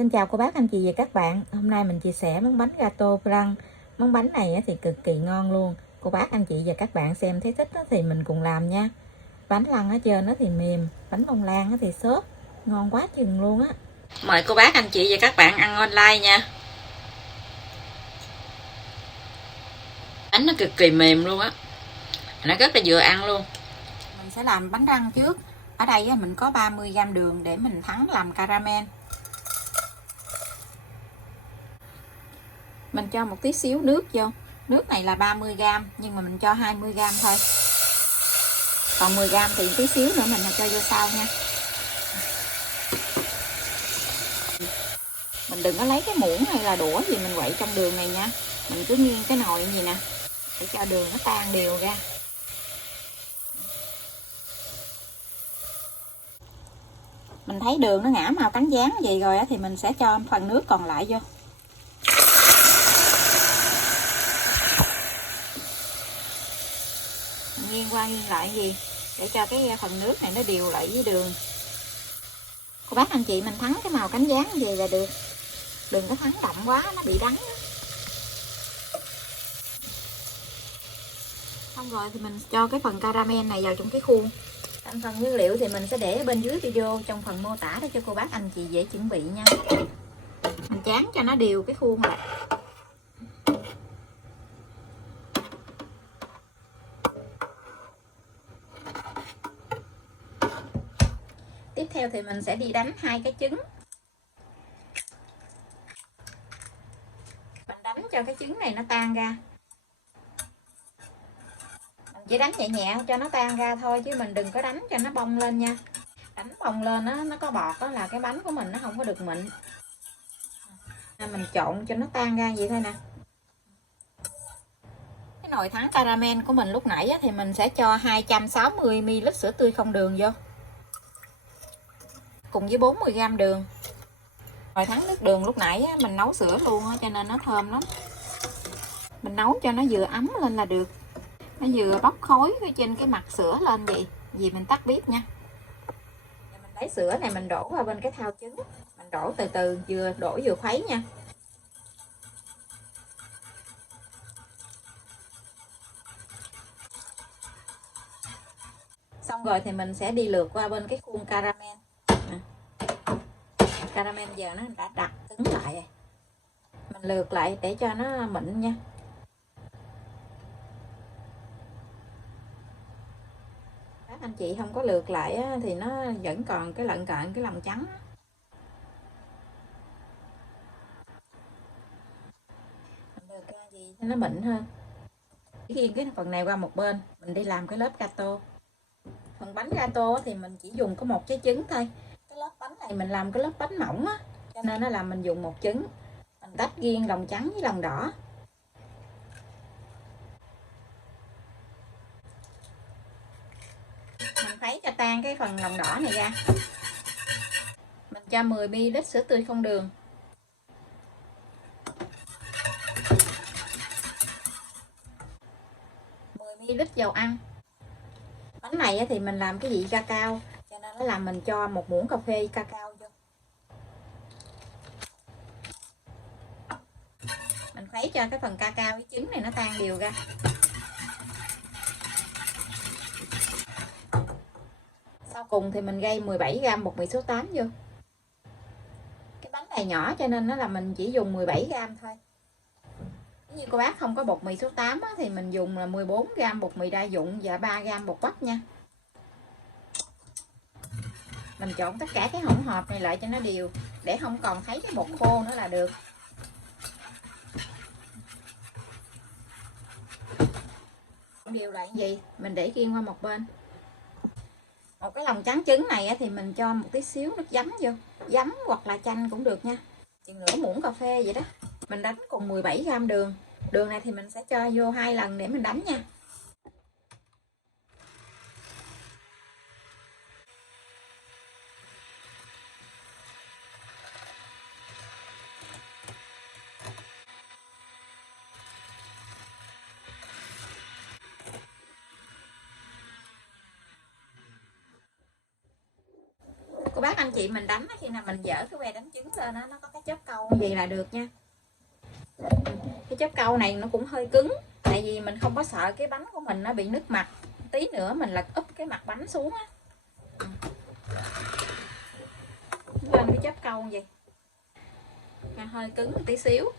Xin chào cô bác, anh chị và các bạn. Hôm nay mình chia sẻ món bánh gato flan. Món bánh này thì cực kỳ ngon luôn. Cô bác, anh chị và các bạn xem thấy thích thì mình cùng làm nha. Bánh lăn ở trên nó thì mềm, bánh bông lan thì xốp, ngon quá chừng luôn á. Mời cô bác, anh chị và các bạn ăn online nha. Bánh nó cực kỳ mềm luôn á, nó rất là vừa ăn luôn. Mình sẽ làm bánh răng trước. Ở đây mình có 30g đường để mình thắng làm caramel. Mình cho một tí xíu nước vô. Nước này là 30g nhưng mà mình cho 20g thôi. Còn 10g thì tí xíu nữa mình cho vô sau nha. Mình đừng có lấy cái muỗng hay là đũa gì mình quậy trong đường này nha. Mình cứ nghiêng cái nồi như vậy nè, để cho đường nó tan đều ra. Mình thấy đường nó ngả màu cánh gián vậy rồi thì mình sẽ cho phần nước còn lại vô. Nghiêng qua nghiêng lại gì để cho cái phần nước này nó đều lại với đường. Cô bác anh chị mình thắng cái màu cánh gián về là được, đừng có thắng đậm quá nó bị đắng. Xong rồi thì mình cho cái phần caramel này vào trong cái khuôn. Thành phần nguyên liệu thì mình sẽ để ở bên dưới video trong phần mô tả để cho cô bác anh chị dễ chuẩn bị nha. Mình tráng cho nó đều cái khuôn lại. Tiếp theo thì mình sẽ đi đánh 2 cái trứng. Mình đánh cho cái trứng này nó tan ra. Mình chỉ đánh nhẹ nhẹ cho nó tan ra thôi chứ mình đừng có đánh cho nó bong lên nha. Đánh bong lên nó có bọt đó là cái bánh của mình nó không có được mịn. Mình trộn cho nó tan ra vậy thôi nè. Cái nồi thắng caramel của mình lúc nãy thì mình sẽ cho 260ml sữa tươi không đường vô, cùng với 40g đường. Nồi thắng nước đường lúc nãy mình nấu sữa luôn cho nên nó thơm lắm. Mình nấu cho nó vừa ấm lên là được, nó vừa bốc khói trên cái mặt sữa lên vậy. Vì mình tắt bếp nha. Mình lấy sữa này mình đổ vào bên cái thau trứng, mình đổ từ từ, vừa đổ vừa khuấy nha. Xong rồi thì mình sẽ đi lượt qua bên cái khuôn caramel. Caramel giờ nó đã đặc cứng lại rồi, mình lượt lại để cho nó mịn nha. Các anh chị không có lượt lại thì nó vẫn còn cái lợn cợn cái lòng trắng. Mình lượt ra gì cho nó mịn hơn. Khiêng cái phần này qua một bên, mình đi làm cái lớp gato. Phần bánh gato thì mình chỉ dùng có một trái trứng thôi. Cái lớp bánh này mình làm cái lớp bánh mỏng á, cho nên nó là mình dùng một trứng. Mình tách riêng lòng trắng với lòng đỏ. Mình khuấy cho tan cái phần lòng đỏ này ra. Mình cho 10ml sữa tươi không đường, 10ml dầu ăn. Bánh này thì mình làm cái vị cacao cho nên nó làm mình cho 1 muỗng cà phê cacao vô. Mình khuấy cho cái phần cacao với trứng này nó tan đều ra. Sau cùng thì mình gây 17g bột mì số 8 vô. Cái bánh này nhỏ cho nên nó là mình chỉ dùng 17g thôi. Nếu như cô bác không có bột mì số 8 thì mình dùng là 14g bột mì đa dụng và 3g bột bắp nha. Mình trộn tất cả cái hỗn hợp này lại cho nó đều, để không còn thấy cái bột khô nữa là được. Đều lại gì mình để riêng qua một bên. Một cái lòng trắng trứng này thì mình cho một tí xíu nước giấm vô, giấm hoặc là chanh cũng được nha, chừng nửa muỗng cà phê vậy đó. Mình đánh cùng 17g đường. Đường này thì mình sẽ cho vô 2 lần để mình đánh nha. Cô bác bác anh chị mình đánh khi nào mình dỡ cái que đánh trứng lên đó, nó có cái chớp câu vậy là được nha. Cái chớp câu này nó cũng hơi cứng, tại vì mình không có sợ cái bánh của mình nó bị nứt mặt, tí nữa mình lật úp cái mặt bánh xuống á, lên cái chớp câu vậy hơi cứng một tí xíu.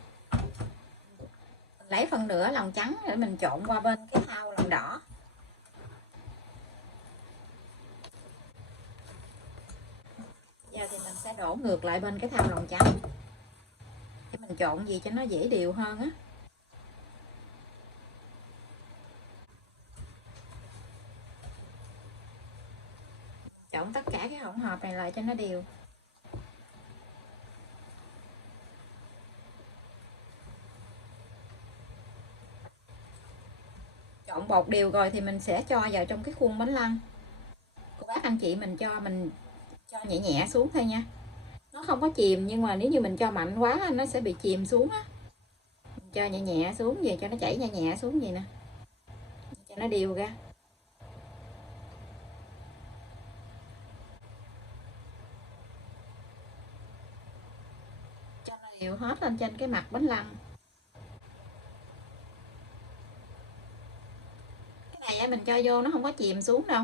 Mình lấy phân nửa lòng trắng để mình trộn qua bên cái thau lòng đỏ. Giờ thì mình sẽ đổ ngược lại bên cái thau lòng trắng để mình trộn gì cho nó dễ đều hơn á. Trộn tất cả cái hỗn hợp này lại cho nó đều. Trộn bột đều rồi thì mình sẽ cho vào trong cái khuôn bánh lăng. Cô bác anh chị mình cho nhẹ nhẹ xuống thôi nha. Nó không có chìm, nhưng mà nếu như mình cho mạnh quá nó sẽ bị chìm xuống á. Mình cho nhẹ nhẹ xuống vậy cho nó chảy nhẹ nhẹ xuống vậy nè, cho nó đều ra. Cho nó đều hết lên trên cái mặt bánh lăng. Cái này mình cho vô nó không có chìm xuống đâu.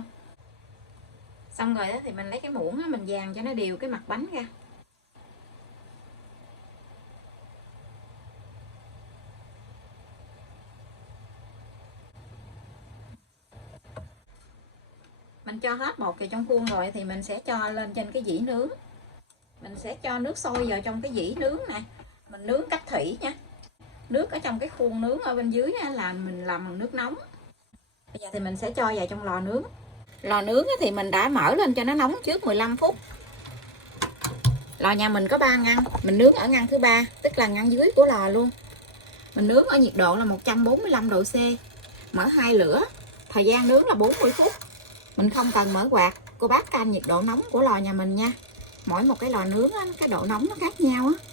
Xong rồi đó thì mình lấy cái muỗng mình dàn cho nó đều cái mặt bánh ra. Mình cho hết bột vào trong khuôn rồi thì mình sẽ cho lên trên cái dĩ nướng. Mình sẽ cho nước sôi vào trong cái dĩ nướng này. Mình nướng cách thủy nha. Nước ở trong cái khuôn nướng ở bên dưới là mình làm bằng nước nóng. Bây giờ thì mình sẽ cho vào trong lò nướng. Lò nướng thì mình đã mở lên cho nó nóng trước 15 phút. Lò nhà mình có 3 ngăn, mình nướng ở ngăn thứ 3, tức là ngăn dưới của lò luôn. Mình nướng ở nhiệt độ là 145 độ C. Mở 2 lửa. Thời gian nướng là 40 phút. Mình không cần mở quạt, cô bác canh nhiệt độ nóng của lò nhà mình nha. Mỗi một cái lò nướng cái độ nóng nó khác nhau á.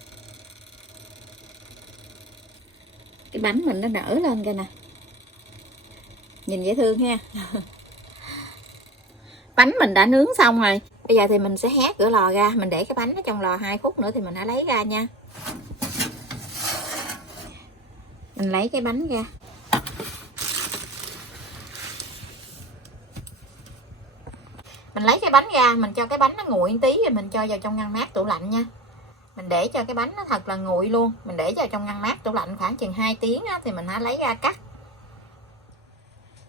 Cái bánh mình nó nở lên kìa nè. Nhìn dễ thương ha. Bánh mình đã nướng xong rồi. Bây giờ thì mình sẽ hé cửa lò ra, mình để cái bánh ở trong lò 2 phút nữa thì mình hãy lấy ra nha. Mình lấy cái bánh ra. Mình lấy cái bánh ra, mình cho cái bánh nó nguội một tí rồi mình cho vào trong ngăn mát tủ lạnh nha. Mình để cho cái bánh nó thật là nguội luôn. Mình để vào trong ngăn mát tủ lạnh khoảng chừng 2 tiếng á, thì mình hãy lấy ra cắt.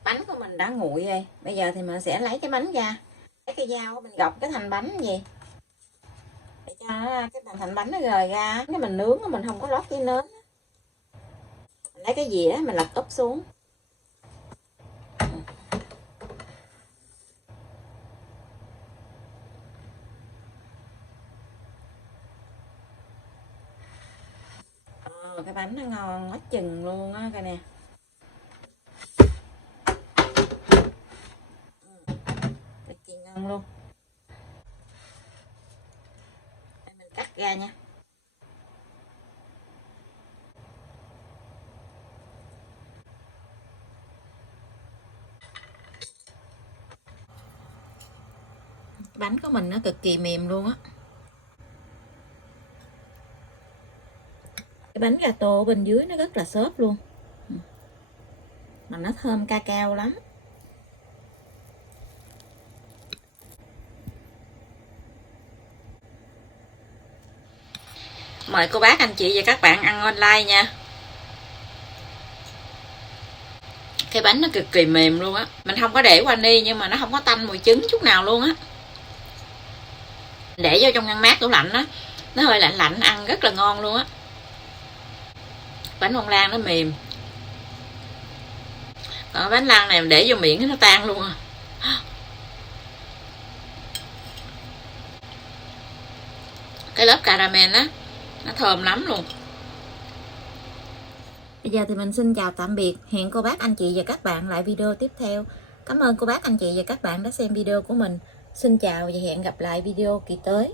Bánh của mình đã nguội rồi. Bây giờ thì mình sẽ lấy cái bánh ra. Lấy cái dao mình gọt cái thành bánh gì để cho cái thành bánh nó rời ra. Cái mình nướng mình không có lót cái nến. Mình lấy cái dĩa mình lật úp xuống. Cái bánh nó ngon quá chừng luôn á, coi nè. Cực kỳ ngon luôn. Đây, mình cắt ra nha. Bánh của mình nó cực kỳ mềm luôn á. Cái bánh gato bên dưới nó rất là xốp luôn, mà nó thơm cacao lắm. Mời cô bác anh chị và các bạn ăn online nha. Cái bánh nó cực kỳ mềm luôn á. Mình không có để qua ni nhưng mà nó không có tanh mùi trứng chút nào luôn á. Để vô trong ngăn mát tủ lạnh á, nó hơi lạnh lạnh ăn rất là ngon luôn á. Bánh bông lan nó mềm. Còn bánh lan này để vô miệng nó tan luôn à. Cái lớp caramel á nó thơm lắm luôn. Bây giờ thì mình xin chào tạm biệt. Hẹn cô bác anh chị và các bạn lại video tiếp theo. Cảm ơn cô bác anh chị và các bạn đã xem video của mình. Xin chào và hẹn gặp lại video kỳ tới.